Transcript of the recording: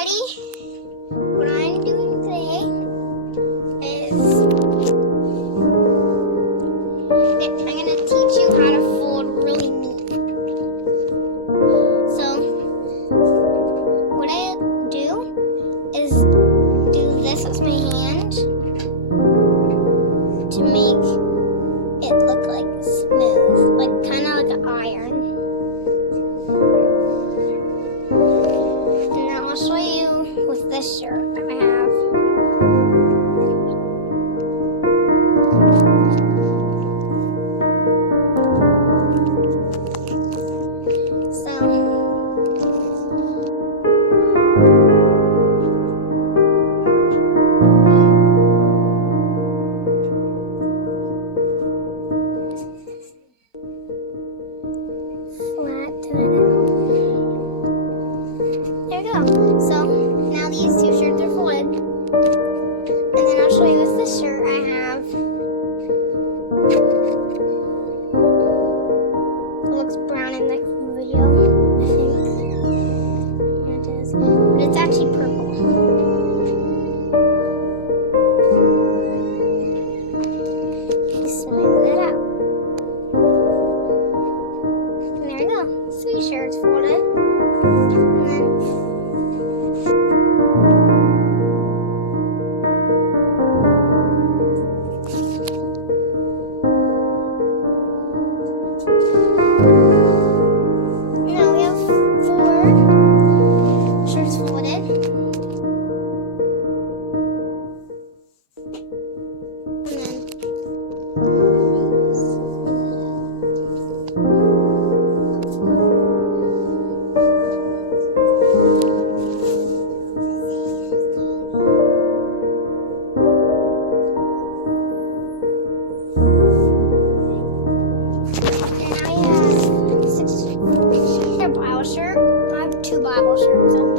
everybody. What I'm doing today is I'm going to teach you how to fold really neat. So what I do is do this with my hand to make it look like smooth, like kind of like an iron. And I'll show you with this shirt I have. There we go. So now these two shirts are folded. And then I'll show you with this shirt I have. It looks brown in the video, I think. Yeah, it is. But it's actually purple. Smooth it out. And there we go. 3 shirts folded. And then now we have 4 shirts folded. Shirt. I have 2 Bible shirts.